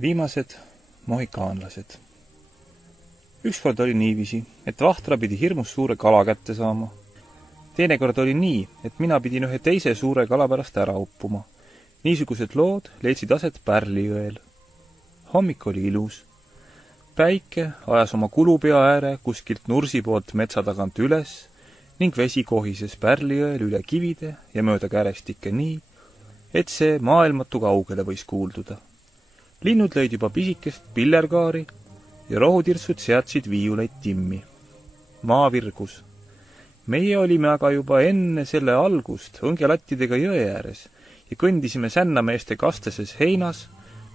Viimased mohikaanlased. Ükskord oli niiviisi, et Vahtra pidi hirmus suure kala kätte saama. Teinekord oli nii, et mina pidin ühe teise suure kala pärast ära uppuma. Niisugused lood leidsid aset Pärlijõel. Hommik oli ilus. Päike ajas oma kulupea ääre kuskilt nursi poolt metsa tagant üles ning vesi kohises Pärlijõel üle kivide ja mööda kärestikke nii, et see maailmatu kaugele võis kuulduda. Linnud lõid juba pisikest pillerkaari ja rohutirtsud seadsid viiuleid timmi. Maa virgus. Meie olime aga juba enne selle algust õngelattidega jõe ääres ja kõndisime sännameeste kasteses heinas,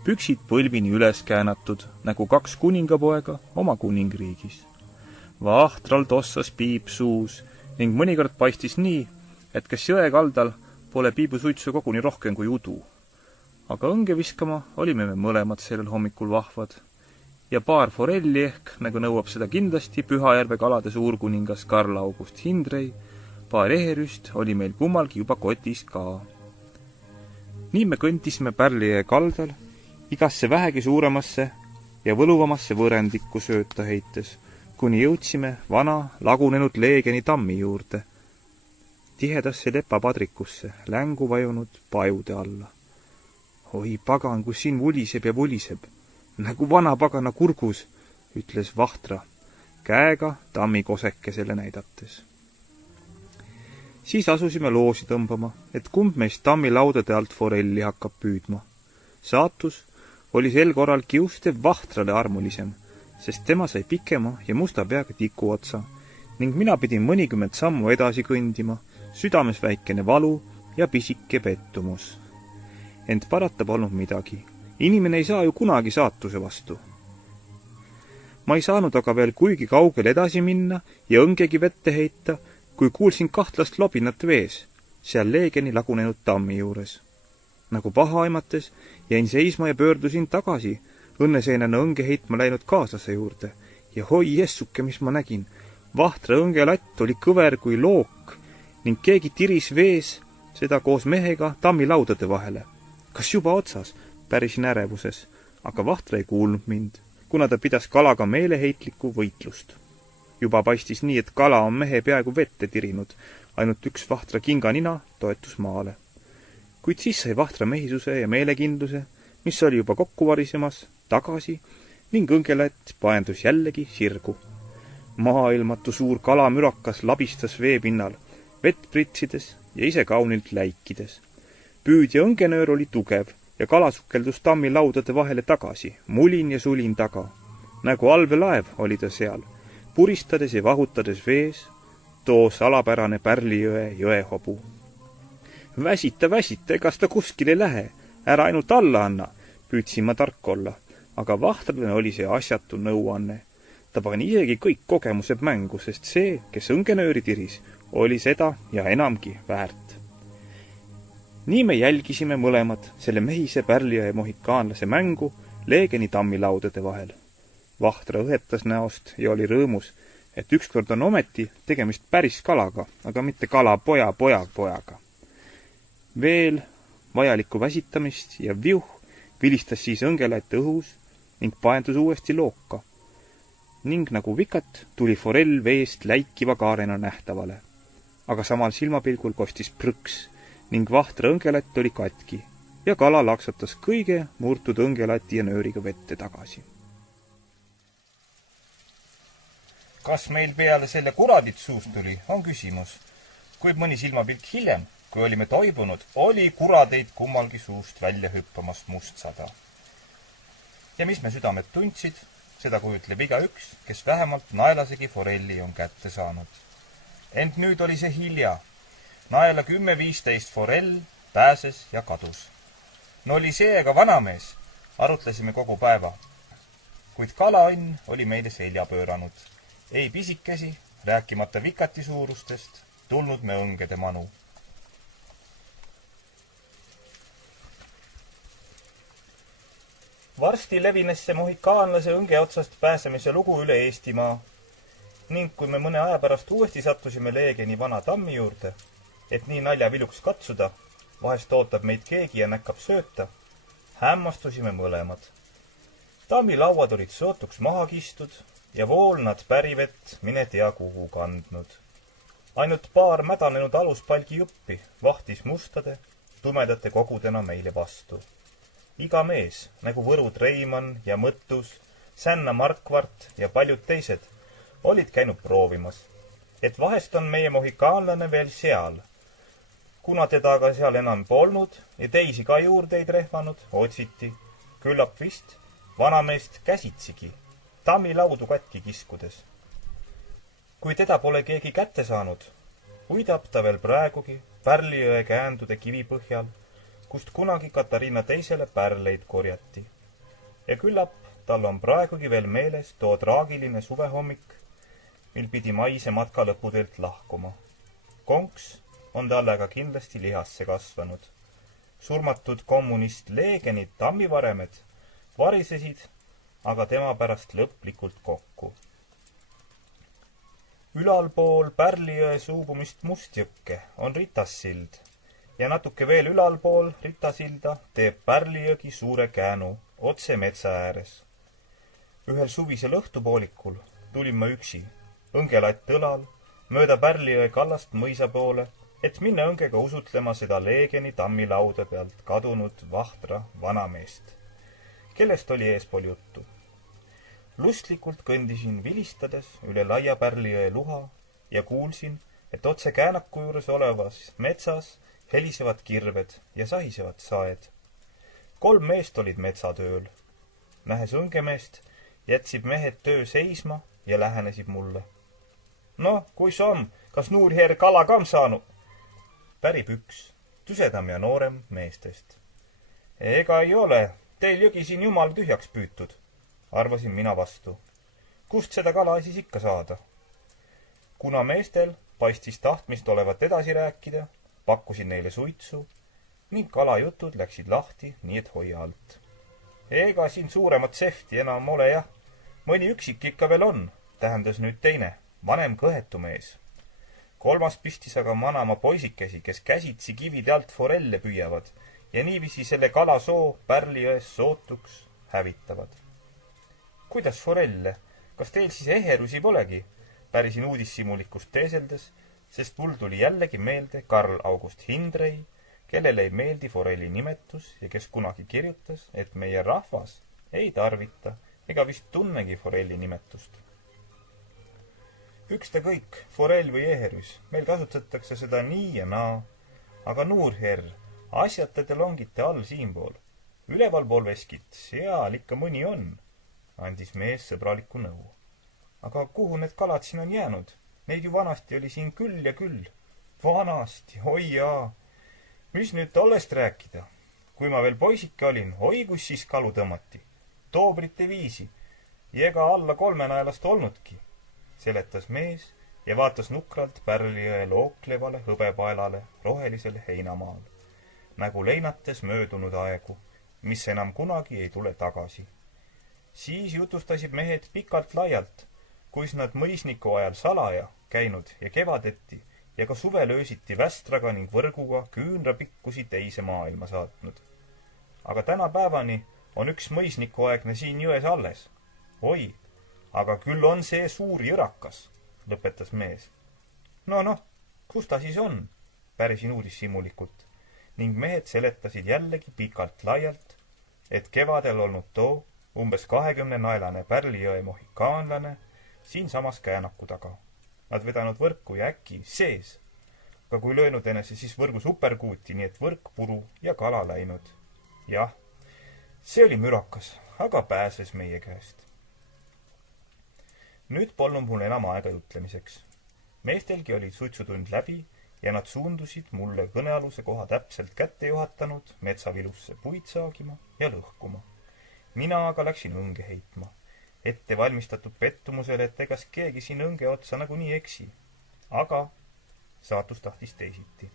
püksid põlvini üles käänatud, nagu kaks kuningapoega oma kuningriigis. Vahtral tossas piip suus ning mõnikord paistis nii, et kes jõe kaldal pole piibusuitsu koguni rohkem kui udu. Aga õnge viskama olime me mõlemad sellel hommikul vahvad ja paar forelli ehk, nagu nõuab seda kindlasti Pühajärve kalade suurkuningas Karl August Hindrei, paar eherüst oli meil kummalgi juba kotis ka. Nii me kõndisime Pärlijõe kaldal, igasse vähegi suuremasse ja võluvamasse võrendikku sööta heites, kuni jõudsime vana lagunenud Leegeni tammi juurde, tihedasse lepapadrikusse, längu vajunud pajude alla. Oi pagan, kus siin vuliseb ja vuliseb, nagu vana pagana kurgus, ütles Vahtra, käega tammi kosekesele näidates. Siis asusime loosi tõmbama, et kumb meist tammi laudade alt forelli hakkab püüdma. Saatus oli sel korral kiustev Vahtrale armulisem, sest tema sai pikema ja musta peaga tiku otsa ning mina pidin mõnikümmend sammu edasi kõndima, südames väikene valu ja pisike pettumus. Ent parata polnud midagi. Inimene ei saa ju kunagi saatuse vastu. Ma ei saanud aga veel kuigi kaugel edasi minna ja õngegi vette heita, kui kuulsin kahtlast lobinat vees, seal Leegeni lagunenud tammi juures. Nagu paha aimates, jäin seisma ja pöördusin tagasi, õnneseenena õnge heitma läinud kaaslase juurde. Ja hoi jessuke, mis ma nägin. Vahtra õngelatt oli kõver kui look ning keegi tiris vees seda koos mehega tammi laudade vahele. Kas juba otsas, pärisin ärevuses, aga Vahtra ei kuulnud mind, kuna ta pidas kalaga meeleheitlikku võitlust. Juba paistis nii, et kala on mehe peaaegu vette tirinud, ainult üks Vahtra kinganina toetus maale. Kuid siis sai Vahtra mehisuse ja meelekindluse, mis oli juba kokku varisemas, tagasi ning õngelatt paendus jällegi sirgu. Maailmatu suur kalamürakas labistas veepinnal, vett pritsides ja ise kaunilt läikides. Püüdja õngenöör oli tugev ja kala sukeldus tammi laudade vahele tagasi, mulin ja sulin taga. Nagu allveelaev oli ta seal, puristades ja vahutades vees, too salapärane Pärlijõe jõehobu. Väsita, egas ta kuskil ei lähe, ära ainult alla anna, püüdsin ma tark olla, aga Vahtrale oli see asjatu nõuanne. Ta pani isegi kõik kogemused mängu, sest see, kes õngenööri tiris, oli seda ja enamgi väärt. Nii me jälgisime mõlemad selle mehise Pärlijõe mohikaanlase mängu Leegeni tammi laudade vahel. Vahtra õhetas näost ja oli rõõmus, et ükskord on ometi tegemist päris kalaga, aga mitte kala pojaga. Veel vajalikku väsitamist ja viuh vilistas siis õngelatt õhus ning paendus uuesti looka. Ning nagu vikat tuli forell veest läikiva kaarena nähtavale. Aga samal silmapilgul kostis prõks ning Vahtra õngelatt oli katki ja kala laksatas kõige murtud õngelati ja nööriga vette tagasi. Kas meil peale selle kuradit suust tuli, on küsimus. Kuid mõni silmapilk hiljem, kui olime toibunud, oli kuradeid kummalgi suust välja hüppamas mustsada. Ja mis me südamed tundsid, seda kujutleb igaüks, kes vähemalt naelasegi forelli on kätte saanud. Ent nüüd oli see hilja. Naela 10-15 forell pääses ja kadus. No oli see aga vanamees, arutlesime kogu päeva. Kuid kalaõnn oli meile selja pööranud. Ei pisikesi, rääkimata vikati suurustest, tulnud me õngede manu. Varsti levines see mohikaanlase õnge otsast pääsemise lugu üle Eestimaa ning kui me mõne aja pärast uuesti sattusime Leegeni vana tammi juurde, et nii naljaviluks katsuda, vahest ootab meid keegi ja näkkab sööta, hämmastusime mõlemad. tammilauad olid sootuks maha kistud ja voolnad pärivett mine tea kuhu kandnud. Ainult paar mädanenud aluspalgi juppi vahtis mustade, tumedate kogudena meile vastu. Iga mees, nagu Võrud Reimann ja Mõttus, Sänna Markvart ja paljud teised, olid käinud proovimas, et vahest on meie mohikaanlane veel seal. Kuna teda aga seal enam polnud ja teisi ka juurde ei trehvanud, otsiti, küllap vist, vanameest käsitsigi, tammilaudu katki kiskudes. Kui teda pole keegi kätte saanud, uidab ta veel praegugi Pärlijõe käändude kivi põhjal, kust kunagi Katariina teisele pärleid korjati. Ja küllap tal on praegugi veel meeles too traagiline suvehommik, mil pidi maise matka lõputeelt lahkuma. Konks on talle aga kindlasti lihasse kasvanud. Surmatud kommunist Leegenid tammivaremed varisesid aga tema pärast lõplikult kokku. Ülalpool Pärlijõe suubumist Mustjõkke on Ritassild ja natuke veel ülalpool Ritasilda teeb Pärlijõgi suure käänu otse metsa ääres. Ühel suvisel õhtupoolikul tulin ma üksi, õngelatt õlal, mööda Pärlijõe kallast mõisa poole, et minna õngega usutlema seda Leegeni tammilauda pealt kadunud vahtra vanameest, kellest oli eespool juttu. Lustlikult kõndisin vilistades üle laia Pärlijõe luha ja kuulsin, et otse käänaku juures olevas metsas helisevad kirved ja sahisevad saed. 3 meest olid metsatööl. Nähes õngemeest, jätsib mehed töö seisma ja lähenesid mulle. No, kuis on, kas Nuurher kala kam saanud? Pärib üks, tüsedam ja noorem meestest. Ega ei ole, teil jõgi siin jumal tühjaks püütud, arvasin mina vastu. Kust seda kala siis ikka saada? Kuna meestel paistis tahtmist olevat edasi rääkida, pakkusin neile suitsu ning kalajutud läksid lahti, nii et hoia alt. Ega siin suuremat sefti enam ole jah. Mõni üksik ikka veel on, tähendas nüüd teine, vanem kõhetu mees. 3. pistis aga manama poisikesi, kes käsitsi kivide alt forelle püüavad ja niiviisi selle kalasoo Pärlijões sootuks hävitavad. Kuidas forelle? Kas teil siis eherusi polegi? Pärisin uudissimullikust teeseldes, sest mul tuli jällegi meelde Karl August Hindrei, kellele ei meeldi forelli nimetus ja kes kunagi kirjutas, et meie rahvas ei tarvita ega vist tunnegi forelli nimetust. Ükskõik, forell või eherus, meil kasutatakse seda nii ja naa, aga Nuurher, asjata te longite all siinpool. Ülevalpool veskit, seal ikka mõni on, andis mees sõbraliku nõu. Aga kuhu need kalad siin on jäänud? Neid ju vanasti oli siin küll ja küll. Vanasti, oi jaa. Mis nüüd tollest rääkida? Kui ma veel poisike olin, oi kus siis kalu tõmmati. Toobrite viisi, ja ega alla 3 naelast olnudki, seletas mees ja vaatas nukralt Pärlijõe looklevale hõbepaelale rohelisel heinamaal, nagu leinates möödunud aegu, mis enam kunagi ei tule tagasi. Siis jutustasid mehed pikalt laialt, kuis nad mõisniku ajal salaja käinud ja kevadeti ja ka suvel öösiti västraga ning võrguga küünrapikkusi teise maailma saatnud. Aga tänapäevani on üks mõisnikuaegne siin jões alles. Oi, aga küll on see suur jõrakas, lõpetas mees. No, kus ta siis on? Pärisin uudissimullikult ning mehed seletasid jällegi pikalt laialt, et kevadel olnud too umbes 20-naelane Pärlijõe mohikaanlane siinsamas käänaku taga. Nad vedanud võrku ja äkki sees, aga kui löönud enese siis võrgu superkuuti, nii et võrk puru ja kala läinud. Jah, see oli mürakas, aga pääses meie käest. Nüüd polnud mul enam aega jutlemiseks. Meestelgi olid suitsutund läbi ja nad suundusid mulle kõnealuse koha täpselt kätte juhatanud metsavilusse puid saagima ja lõhkuma. Mina aga läksin õnge heitma, ette valmistatud pettumusele, et egas keegi siin õnge otsa nagunii eksi. Aga saatus tahtis teisiti.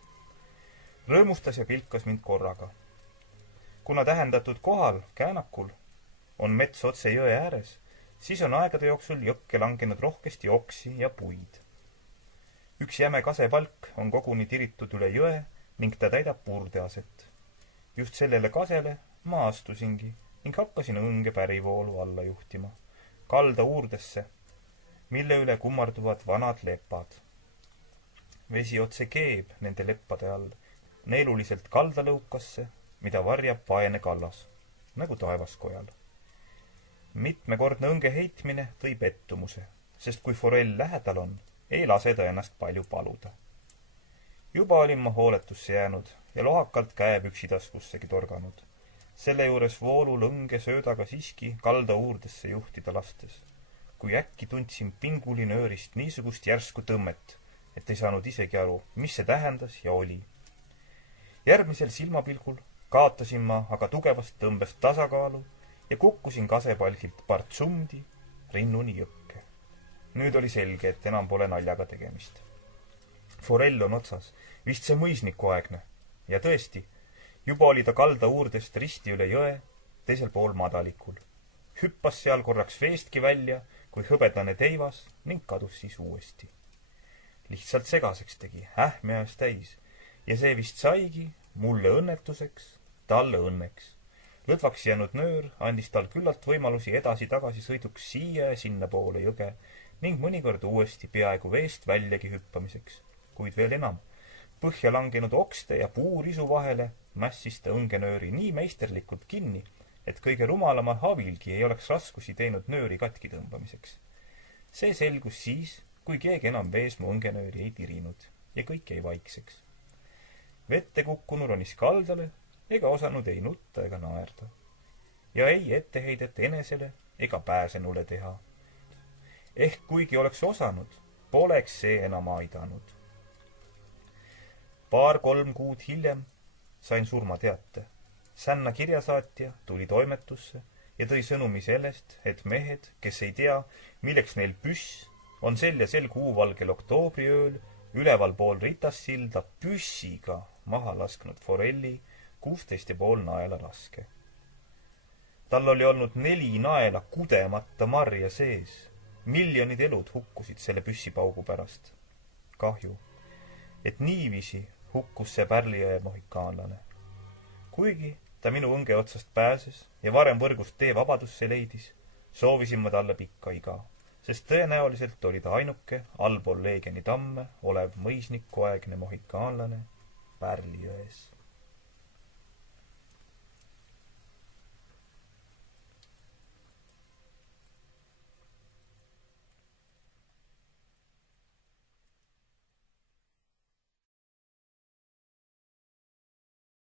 Rõõmustas ja pilkas mind korraga. Kuna tähendatud kohal, käänakul, on mets otse jõe ääres, siis on aegade jooksul jõkke langenud rohkesti oksi ja puid. Üks jäme kasepalk on koguni tiritud üle jõe ning ta täidab puurdeaset. Just sellele kasele ma astusingi ning hakkasin õnge pärivoolu alla juhtima, kalda uurdesse, mille üle kummarduvad vanad lepad. Vesi otse keeb nende leppade all, neeluliselt kaldalõukasse, mida varjab vaene kallas, nagu taevaskojal. Mitmekordne õnge heitmine tõi pettumuse, sest kui forell lähedal on, ei lase ta ennast palju paluda. Juba olin ma hooletusse jäänud ja lohakalt käepüksi taskussegi torganud. Selle juures voolul õnge söödaga siiski kalda uurdesse juhtida lastes, kui äkki tundsin pingulinöörist niisugust järsku tõmmet, et ei saanud isegi aru, mis see tähendas ja oli. Järgmisel silmapilgul kaotasin ma aga tugevast tõmbest tasakaalu ja kukkusin kasepalgilt partsumdi rinnuni jõkke. Nüüd oli selge, et enam pole naljaga tegemist. Forell on otsas, vist see mõisnikuaegne. Ja tõesti, juba oli ta kalda uurdest risti üle jõe, teisel pool madalikul. Hüppas seal korraks veestki välja, kui hõbedane teivas ning kadus siis uuesti. Lihtsalt segaseks tegi, ähmeas täis, ja see vist saigi mulle õnnetuseks, talle õnneks. Lõdvaks jäänud nöör andis tal küllalt võimalusi edasi-tagasi sõiduks siia ja sinna poole jõge ning mõnikord uuesti peaaegu veest väljagi hüppamiseks, kuid veel enam. Põhja langenud okste ja puurisu vahele mässis ta õngenööri nii meisterlikult kinni, et kõige rumalamal havilgi ei oleks raskusi teinud nööri katki tõmbamiseks. See selgus siis, kui keegi enam vees mu õngenööri ei tirinud ja kõik jäi vaikseks. Vette kukkunu ronis kaldale ega osanud ei nutta ega naerda. Ja ei etteheidet enesele ega pääsenule teha. Ehk kuigi oleks osanud, poleks see enam aidanud. 2-3 kuud hiljem sain surmateate. Sänna kirjasaatja tuli toimetusse ja tõi sõnumi sellest, et mehed, kes ei tea, milleks neil püss, on sel ja sel kuuvalgel oktoobriööl üleval pool ritassilda püssiga maha lasknud forelli 16,5 naela raske. Tal oli olnud 4 naela kudemata marja sees. Miljonid elud hukkusid selle püssipaugu pärast. Kahju, et niiviisi hukkus see Pärlijõe mohikaanlane. Kuigi ta minu õnge otsast pääses ja varem võrgust tee vabadusse leidis, soovisin ma talle pikka iga, sest tõenäoliselt oli ta ainuke allpool Leegeni tamme olev mõisnikuaegne mohikaanlane Pärlijões.